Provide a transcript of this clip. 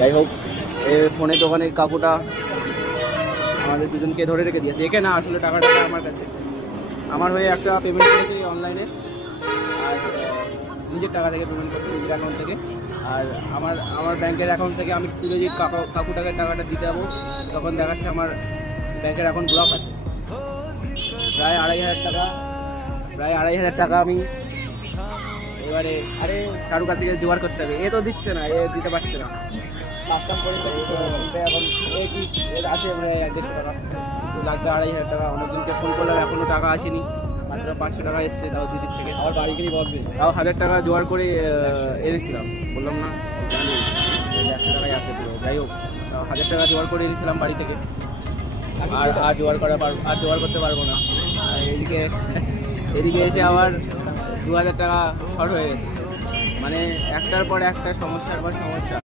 যাই হোক, ফোনের দোকানের কাকুটা আমাদের দুজনকে ধরে রেখে দিয়েছে। একে না, আসলে টাকাটা আমার কাছে, আমার হয়ে একটা পেমেন্ট করেছে অনলাইনে, আর নিজের টাকা থেকে পেমেন্ট করছে, নিজের অ্যাকাউন্ট থেকে। আর আমার ব্যাংকের অ্যাকাউন্ট থেকে আমি তুলে যে কাকুটাকে টাকাটা দিতে যাবো, তখন দেখাচ্ছে আমার ব্যাংকের অ্যাকাউন্ট ব্লক আছে। প্রায় 2,500 টাকা আমি এবারে কারু কাছ থেকে জোগাড় করতে হবে। এ তো দিচ্ছে না, এ দিতে পারছে না, কাস্টম করে এখন কি আছে 150 টাকা, লাগবে 2,500 টাকা। অনেকজনকে ফোন করলাম, এখনও টাকা আসেনি, মাত্র 500 টাকা এসছে, তাও দিদির থেকে। আবার বাড়ি গিয়ে বলবে, তাও 1,000 টাকা জোগাড় করে এনেছিলাম, বললাম না 100 টাকাই আসে পুরো। যাই হোক, 1,000 টাকা জোগাড় করে এনেছিলাম বাড়ি থেকে, আর জোগাড় করতে পারবো না। আর এদিকে এসে আবার 2,000 টাকা শর্ট হয়ে গেছে। মানে একটার পর একটা সমস্যার পর সমস্যা।